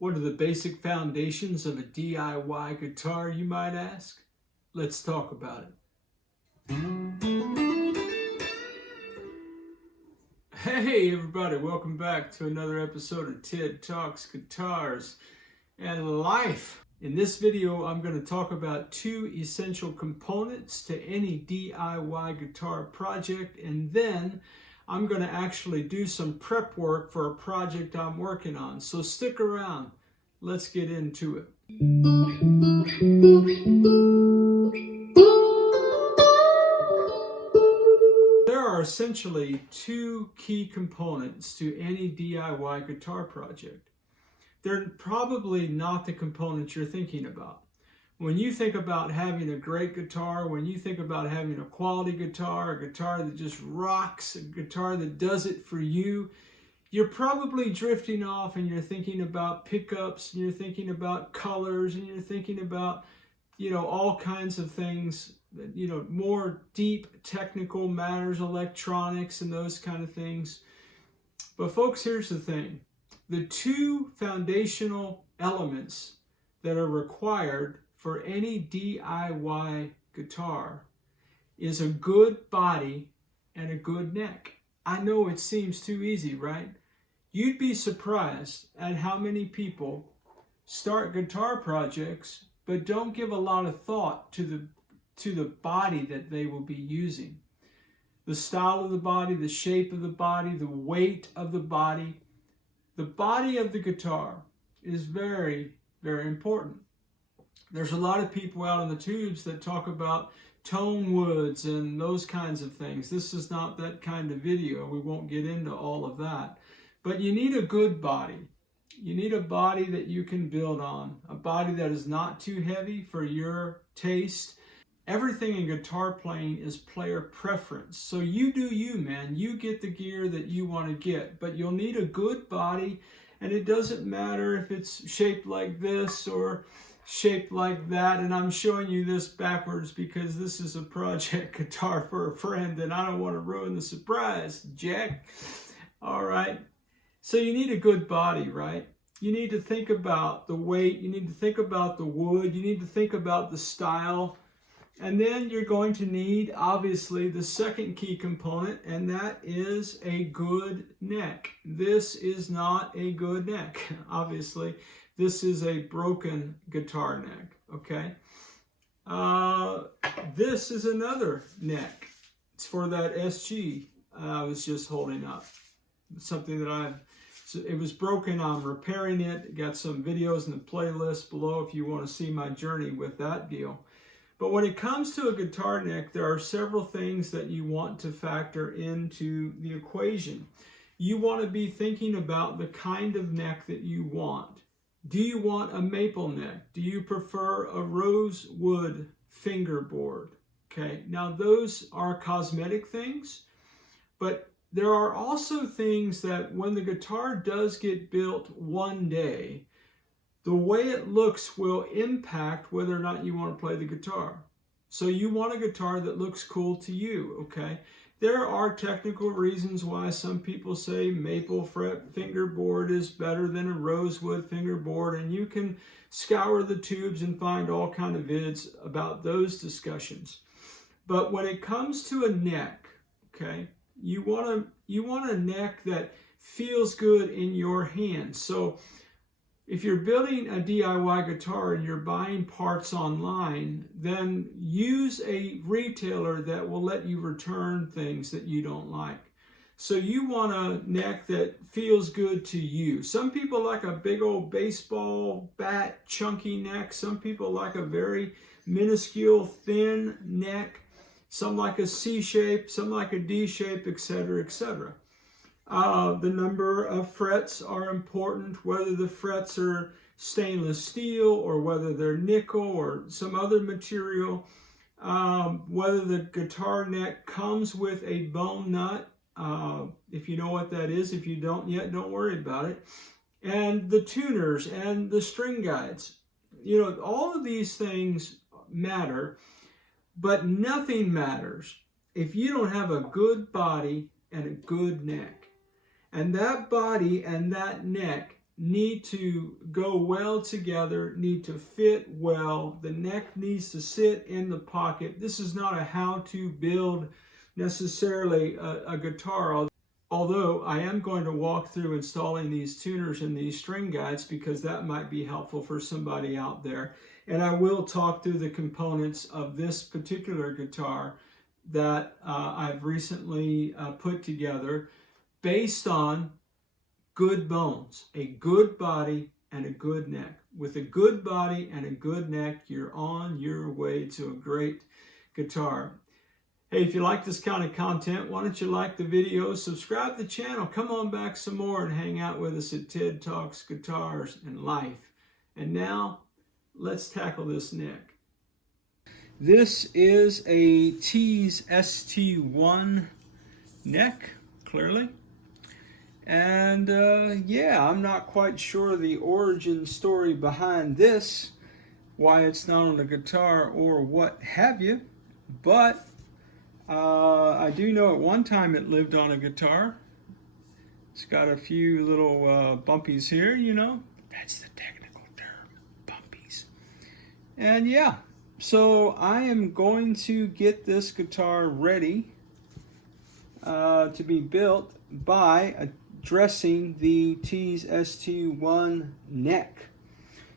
What are the basic foundations of a DIY guitar, you might ask? Let's talk about it. Hey everybody, welcome back to another episode of Ted Talks Guitars and Life. In this video, I'm going to talk about two essential components to any DIY guitar project, and then I'm going to actually do some prep work for a project I'm working on. So stick around. Let's get into it. There are essentially two key components to any DIY guitar project. They're probably not the components you're thinking about. When you think about having a great guitar, when you think about having a quality guitar, a guitar that just rocks, a guitar that does it for you, you're probably drifting off and you're thinking about pickups, and you're thinking about colors, and you're thinking about, all kinds of things, more deep technical matters, electronics and those kind of things. But folks, here's the thing. The two foundational elements that are required for any DIY guitar is a good body and a good neck. I know it seems too easy, right? You'd be surprised at how many people start guitar projects but don't give a lot of thought to the body that they will be using. The style of the body, the shape of the body, the weight of the body. The body of the guitar is very, very important. There's a lot of people out on the tubes that talk about tone woods and those kinds of things. This is not that kind of video. We won't get into all of that. But you need a good body. You need a body that you can build on. A body that is not too heavy for your taste. Everything in guitar playing is player preference. So you do you, man. You get the gear that you want to get. But you'll need a good body. And it doesn't matter if it's shaped like this or shaped like that. And I'm showing you this backwards because this is a project guitar for a friend and I don't want to ruin the surprise, Jack. All right. So you need a good body, right? You need to think about the weight. You need to think about the wood. You need to think about the style. And then you're going to need, obviously, the second key component, and that is a good neck. This is not a good neck, obviously. This is a broken guitar neck, okay? This is another neck. It's for that SG I was just holding up. It's something that it was broken. I'm repairing it. Got some videos in the playlist below if you want to see my journey with that deal. But when it comes to a guitar neck, there are several things that you want to factor into the equation. You want to be thinking about the kind of neck that you want. Do you want a maple neck? Do you prefer a rosewood fingerboard? Okay, now those are cosmetic things, but there are also things that when the guitar does get built one day, the way it looks will impact whether or not you want to play the guitar. So you want a guitar that looks cool to you, okay? There are technical reasons why some people say maple fret fingerboard is better than a rosewood fingerboard, and you can scour the tubes and find all kind of vids about those discussions. But when it comes to a neck, okay, you want a neck that feels good in your hand. So if you're building a DIY guitar and you're buying parts online, then use a retailer that will let you return things that you don't like. So you want a neck that feels good to you. Some people like a big old baseball bat, chunky neck. Some people like a very minuscule, thin neck. Some like a C shape, some like a D shape, etc., etc. The number of frets are important, whether the frets are stainless steel or whether they're nickel or some other material, whether the guitar neck comes with a bone nut, if you know what that is. If you don't yet, don't worry about it. And the tuners and the string guides. All of these things matter, but nothing matters if you don't have a good body and a good neck. And that body and that neck need to go well together, need to fit well. The neck needs to sit in the pocket. This is not a how-to build necessarily a guitar, although I am going to walk through installing these tuners and these string guides because that might be helpful for somebody out there. And I will talk through the components of this particular guitar that I've recently put together based on good bones, a good body and a good neck. With a good body and a good neck, you're on your way to a great guitar. Hey, if you like this kind of content, why don't you like the video, subscribe to the channel, come on back some more and hang out with us at Ted Talks Guitars and Life. And now, let's tackle this neck. This is a Tease ST1 neck, clearly. And yeah, I'm not quite sure the origin story behind this, why it's not on the guitar or what have you, but I do know at one time it lived on a guitar. It's got a few little bumpies here, you know. That's the technical term, bumpies. And yeah, so I am going to get this guitar ready to be built by addressing the Tease ST1 neck.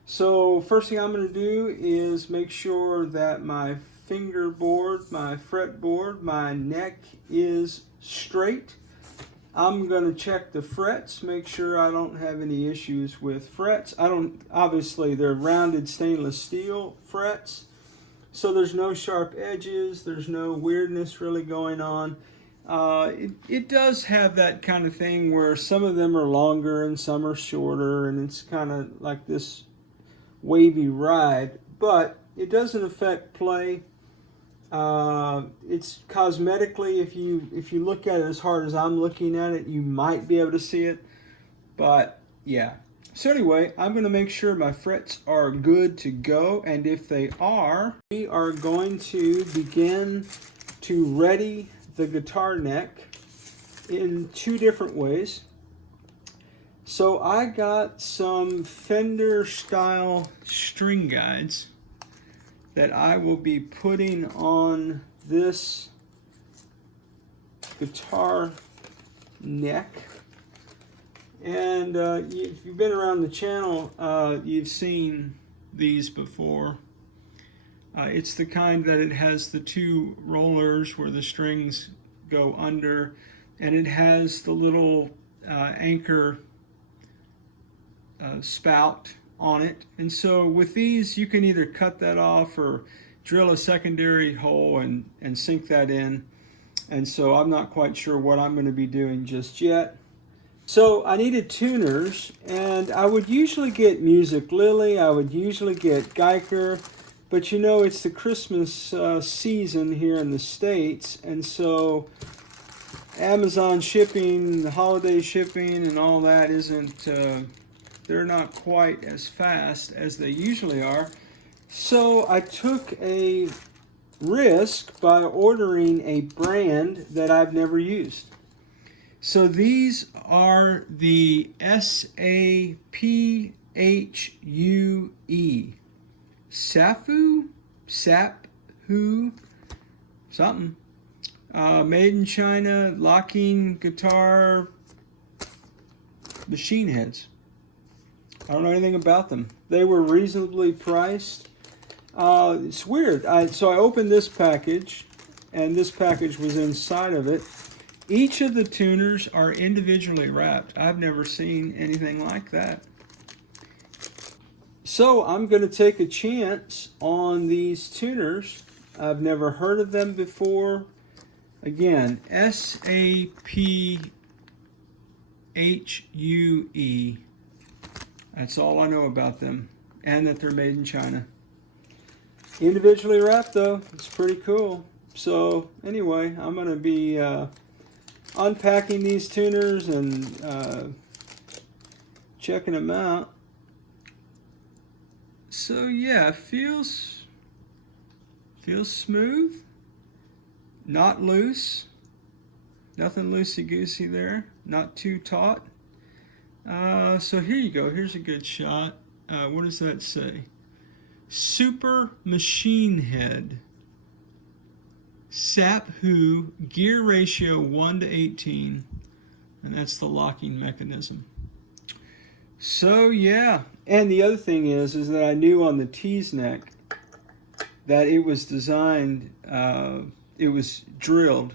So first thing I'm going to do is make sure that my fingerboard, my fretboard, my neck is straight. I'm going to check the frets, make sure I don't have any issues with frets. Obviously they're rounded stainless steel frets, so there's no sharp edges, there's no weirdness really going on. It does have that kind of thing where some of them are longer and some are shorter, and it's kind of like this wavy ride, but it doesn't affect play. It's cosmetically, if you look at it as hard as I'm looking at it, you might be able to see it, but yeah. So anyway, I'm going to make sure my frets are good to go, and if they are, we are going to begin to ready the guitar neck in two different ways. So I got some Fender style string guides that I will be putting on this guitar neck. And if you've been around the channel, you've seen these before. It's the kind that it has the two rollers where the strings go under, and it has the little anchor spout on it. And so with these, you can either cut that off or drill a secondary hole and sink that in. And so I'm not quite sure what I'm going to be doing just yet. So I needed tuners, and I would usually get Music Lily, I would usually get Guyker, but you know, it's the Christmas season here in the States, and so Amazon shipping, the holiday shipping and all that isn't, they're not quite as fast as they usually are. So I took a risk by ordering a brand that I've never used. So these are the SAPHUE, SAPHUE, something. Made in China, locking guitar machine heads. I don't know anything about them. They were reasonably priced. It's weird. So I opened this package, and this package was inside of it. Each of the tuners are individually wrapped. I've never seen anything like that. So I'm going to take a chance on these tuners. I've never heard of them before. Again, SAPHUE. That's all I know about them, and that they're made in China. Individually wrapped though, it's pretty cool. So anyway, I'm going to be unpacking these tuners and checking them out. So yeah, it feels smooth, not loose, nothing loosey-goosey there, not too taut. So here you go. Here's a good shot. What does that say? Super Machine Head. SAPHUE, gear ratio 1:18. And that's the locking mechanism. So yeah. And the other thing is that I knew on the Tease neck that it was designed, it was drilled,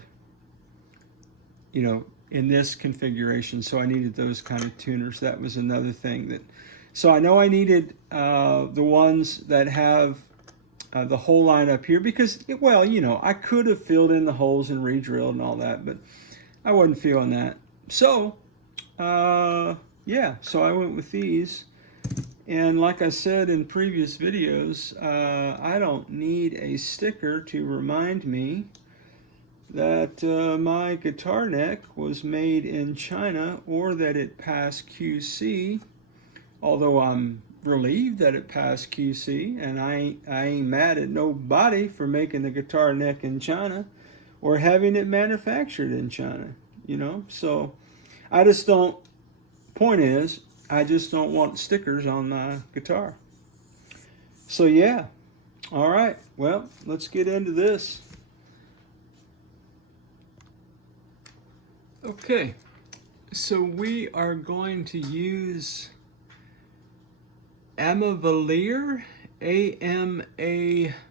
you know, in this configuration, so I needed those kind of tuners. That was another thing that, so I know I needed the ones that have the hole line up here because, well, you know, I could have filled in the holes and re-drilled and all that, but I wasn't feeling that. So, yeah, so I went with these. And like I said in previous videos, I don't need a sticker to remind me that my guitar neck was made in China or that it passed QC, although I'm relieved that it passed QC, and I ain't mad at nobody for making the guitar neck in China or having it manufactured in China, you know. So I just don't, point is, I just don't want stickers on my guitar. So yeah, all right, well, let's get into this. Okay, so we are going to use Amavoler, A-M-A-V-O-L-E-R.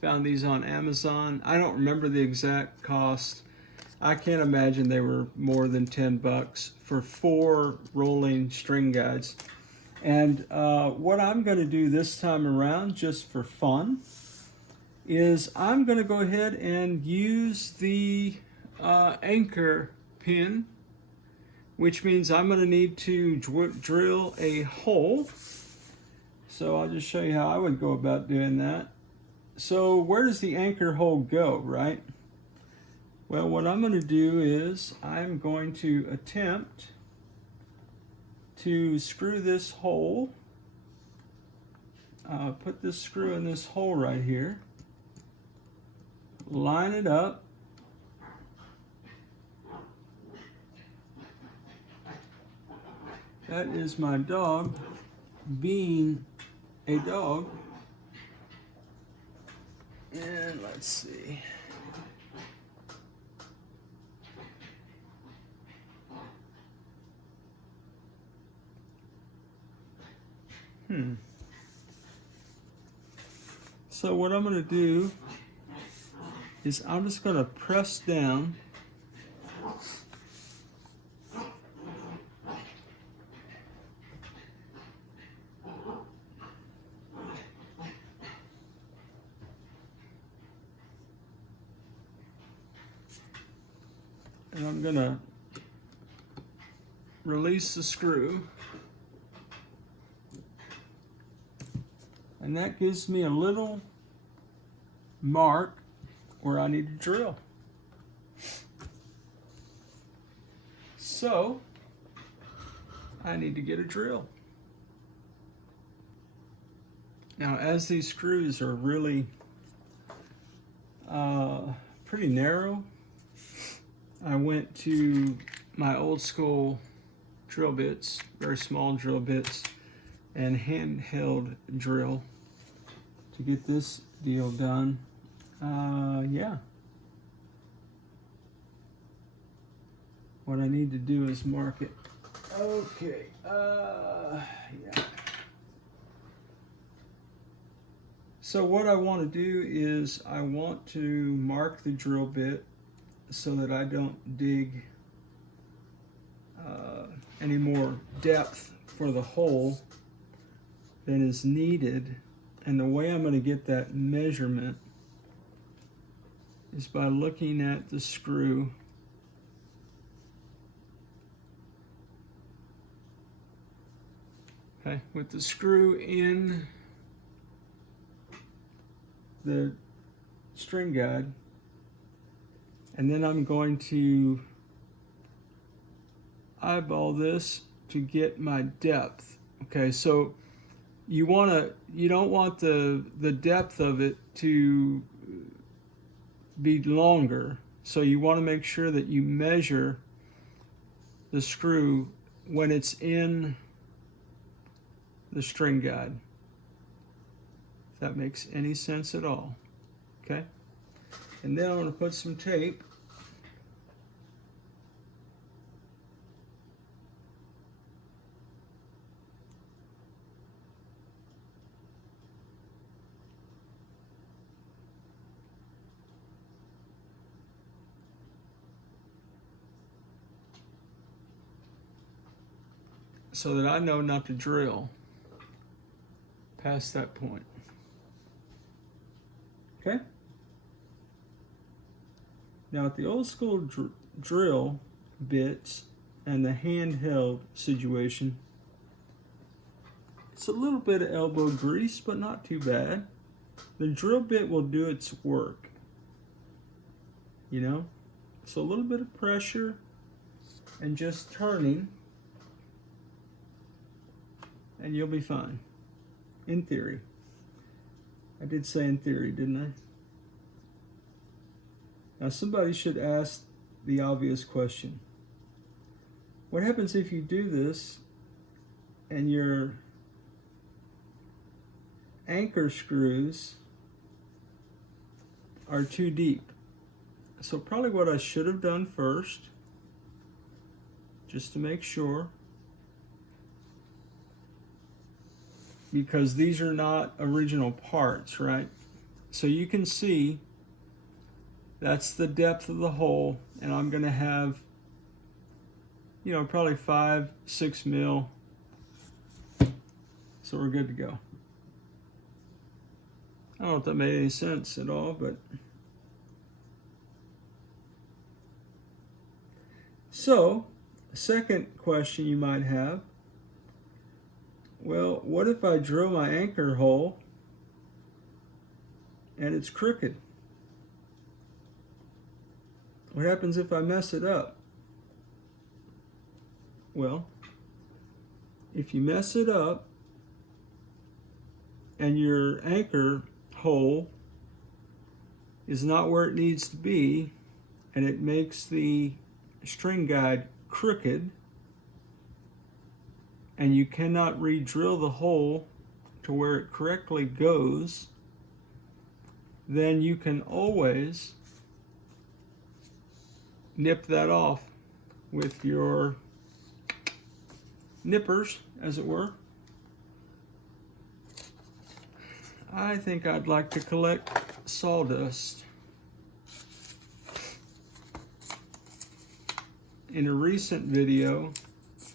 Found these on Amazon. I don't remember the exact cost. I can't imagine they were more than 10 bucks for 4 rolling string guides. And what I'm going to do this time around, just for fun, is I'm going to go ahead and use the anchor pin, which means I'm going to need to drill a hole. So I'll just show you how I would go about doing that. So where does the anchor hole go, right? Well, what I'm going to do is I'm going to attempt to screw this hole, put this screw in this hole right here, line it up, that is my dog being a dog, and let's see. So what I'm going to do is I'm just going to press down and I'm going to release the screw, and that gives me a little mark where I need to drill. So I need to get a drill. Now, as these screws are really pretty narrow, I went to my old school drill bits, very small drill bits, and handheld drill to get this deal done. Yeah. What I need to do is mark it. Okay. Yeah. So what I want to do is I want to mark the drill bit so that I don't dig any more depth for the hole than is needed. And the way I'm going to get that measurement is by looking at the screw. Okay, with the screw in the string guide, and then I'm going to eyeball this to get my depth. Okay, so you don't want the depth of it to be longer. So you want to make sure that you measure the screw when it's in the string guide, if that makes any sense at all. Okay, and then I'm going to put some tape so that I know not to drill past that point. Okay? Now at the old school drill bits and the handheld situation, it's a little bit of elbow grease, but not too bad. The drill bit will do its work, you know? So a little bit of pressure and just turning, and you'll be fine, in theory. I did say in theory, didn't I? Now somebody should ask the obvious question. What happens if you do this and your anchor screws are too deep? So probably what I should have done first, just to make sure, because these are not original parts, right? So you can see that's the depth of the hole, and I'm going to have, you know, probably 5-6 mil. So we're good to go. I don't know if that made any sense at all, but so second question you might have, well, what if I drill my anchor hole and it's crooked? What happens if I mess it up? Well, if you mess it up and your anchor hole is not where it needs to be, and it makes the string guide crooked, and you cannot re-drill the hole to where it correctly goes, then you can always nip that off with your nippers, as it were. I think I'd like to collect sawdust. In a recent video,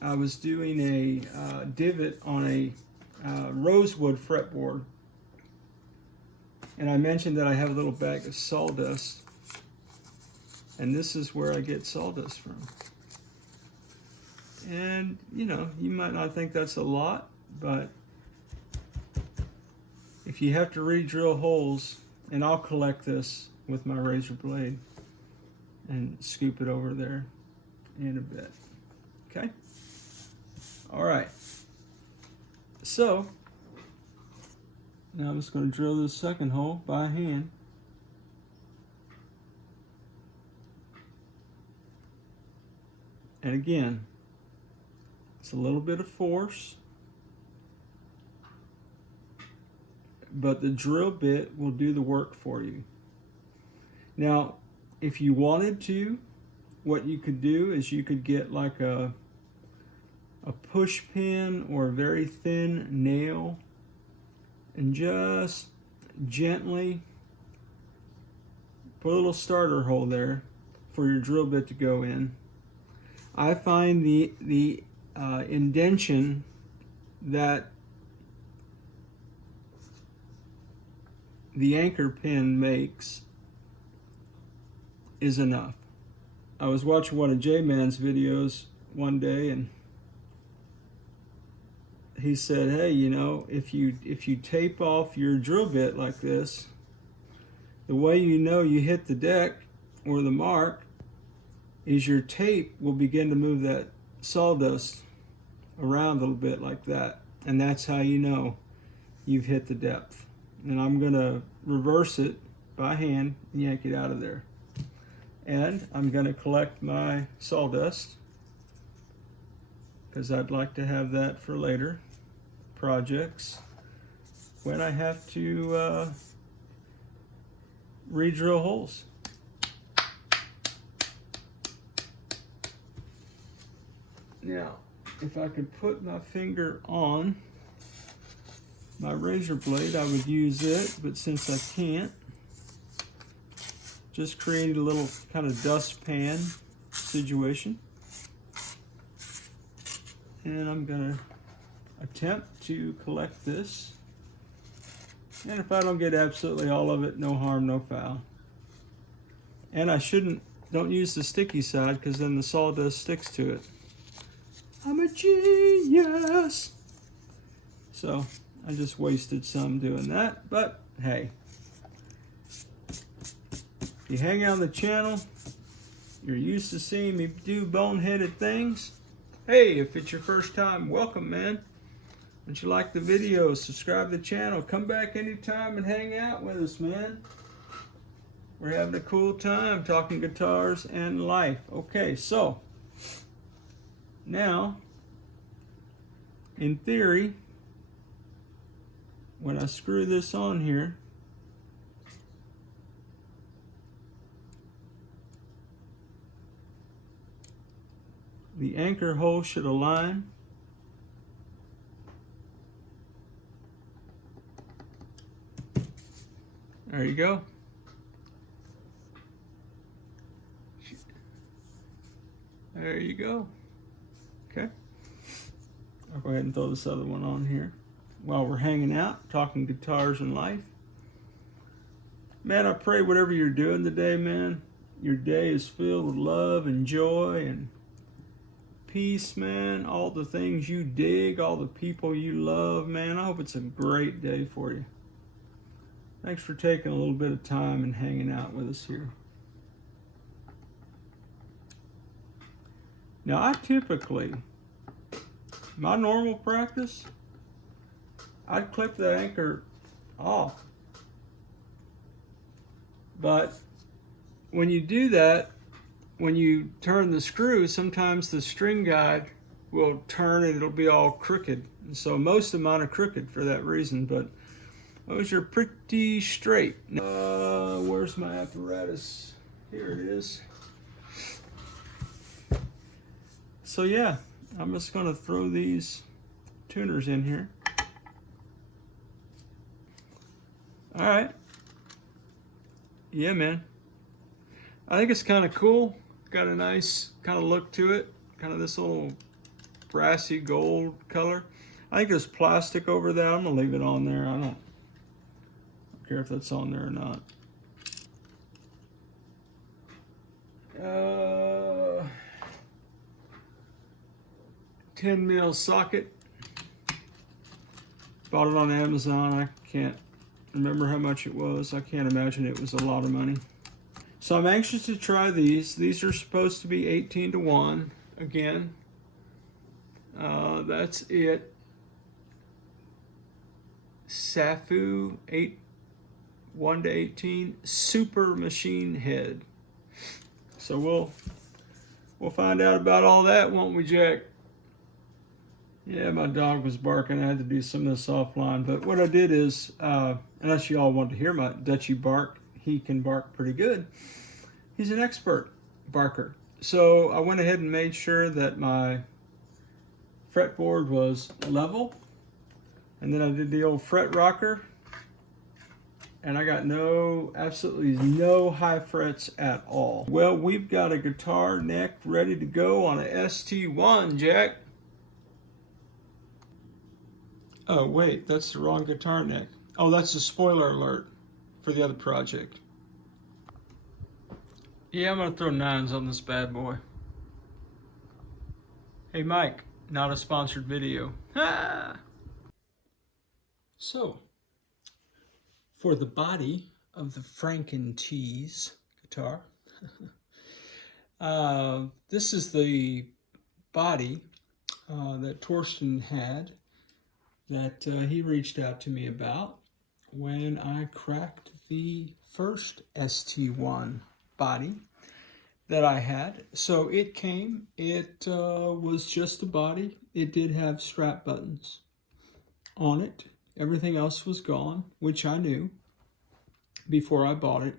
I was doing a divot on a rosewood fretboard, and I mentioned that I have a little bag of sawdust, and this is where I get sawdust from. And you know, you might not think that's a lot, but if you have to re-drill holes, and I'll collect this with my razor blade and scoop it over there in a bit. Okay? All right. So now I'm just going to drill this second hole by hand. And again, it's a little bit of force, but the drill bit will do the work for you. Now, if you wanted to, what you could do is you could get like a push pin or a very thin nail and just gently put a little starter hole there for your drill bit to go in. I find the indention that the anchor pin makes is enough. I was watching one of J-Man's videos one day, and he said, hey, you know, if you tape off your drill bit like this, the way you know you hit the deck or the mark is your tape will begin to move that sawdust around a little bit like that, and that's how you know you've hit the depth. And I'm gonna reverse it by hand and yank it out of there. And I'm going to collect my sawdust because I'd like to have that for later projects when I have to re-drill holes. Now, if I could put my finger on my razor blade, I would use it, but since I can't, just create a little kind of dustpan situation. And I'm gonna attempt to collect this. And if I don't get absolutely all of it, no harm, no foul. And I don't use the sticky side because then the sawdust sticks to it. I'm a genius. So I just wasted some doing that, but hey. If you hang out on the channel, you're used to seeing me do boneheaded things. Hey, if it's your first time, welcome, man. If you like the video, subscribe to the channel. Come back anytime and hang out with us, man. We're having a cool time talking guitars and life. Okay, so now, in theory, when I screw this on here, the anchor hole should align. There you go. There you go. Okay. I'll go ahead and throw this other one on here while we're hanging out, talking guitars and life. Man, I pray whatever you're doing today, man, your day is filled with love and joy and peace, man. All the things you dig, all the people you love, man. I hope it's a great day for you. Thanks for taking a little bit of time and hanging out with us here. Now, I typically, my normal practice, I'd clip the anchor off. But when you do that, when you turn the screw, sometimes the string guide will turn and it'll be all crooked. And so most of mine are crooked for that reason, but those are pretty straight. Where's my apparatus? Here it is. So yeah, I'm just gonna throw these tuners in here. All right. Yeah, man. I think it's kind of cool. Got a nice kind of look to it. Kind of this little brassy gold color. I think there's plastic over that. I'm gonna leave it on there. I don't care if that's on there or not. 10 mil socket. Bought it on Amazon. I can't remember how much it was. I can't imagine it was a lot of money. So I'm anxious to try these. These are supposed to be 18-to-1. Again, that's it. SAPHUE 1-to-18 super machine head. So we'll find out about all that, won't we, Jack? Yeah, my dog was barking. I had to do some of this offline. But what I did is, unless you all want to hear my Dutchie bark, he can bark pretty good. He's an expert barker. So I went ahead and made sure that my fretboard was level. And then I did the old fret rocker. And I got absolutely no high frets at all. Well, we've got a guitar neck ready to go on a ST1, Jack. Oh, wait, that's the wrong guitar neck. Oh, that's a spoiler alert for the other project. Yeah, I'm gonna throw 9s on this bad boy. Hey, Mike, not a sponsored video. Ah! So, for the body of the Franken Tease guitar, this is the body that Torsten had that he reached out to me about when I cracked the first ST1 body. that I had. So it came, it was just a body. It did have strap buttons on it. Everything else was gone, which I knew before I bought it.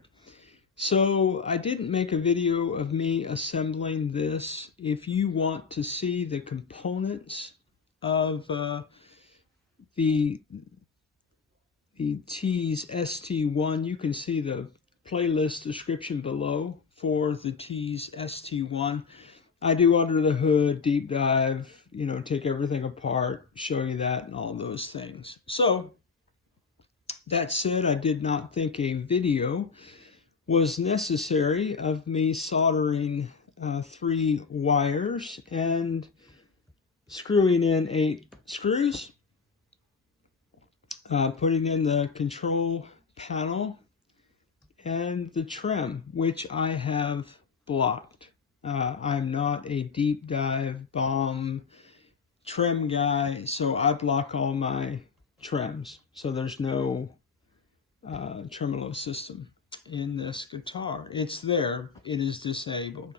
So I didn't make a video of me assembling this. If you want to see the components of the Tease ST1, you can see the playlist description below for the Tease ST1. I do under the hood, deep dive, you know, take everything apart, show you that and all those things. So that said, I did not think a video was necessary of me soldering 3 wires and screwing in 8 screws, putting in the control panel and the trim, which I have blocked. I'm not a deep dive bomb trim guy, so I block all my trims. So there's no tremolo system in this guitar. It's there, it is disabled.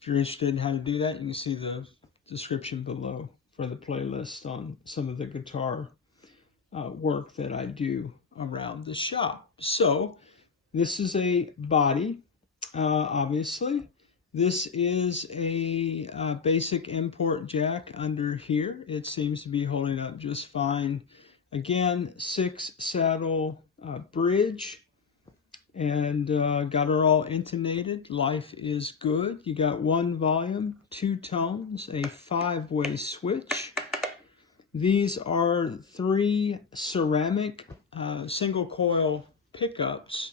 If you're interested in how to do that, you can see the description below for the playlist on some of the guitar work that I do around the shop. So this is a body, obviously. This is a basic import jack under here. It seems to be holding up just fine. Again, 6 saddle bridge, and got her all intonated. Life is good. You got 1 volume, 2 tones, a 5-way switch. These are 3 ceramic single coil pickups.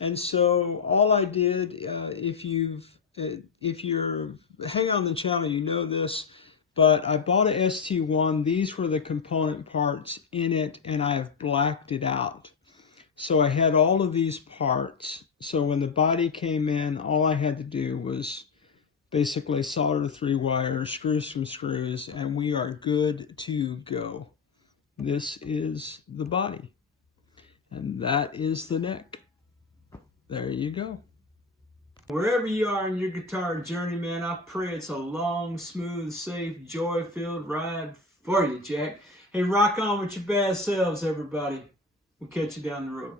And so all I did, if you're hanging on the channel, you know this, but I bought a ST1. These were the component parts in it, and I have blacked it out. So I had all of these parts. So when the body came in, all I had to do was basically solder the 3 wires, screw some screws, and we are good to go. This is the body, and that is the neck. There you go. Wherever you are in your guitar journey, man, I pray it's a long, smooth, safe, joy-filled ride for you, Jack. Hey, rock on with your bad selves, everybody. We'll catch you down the road.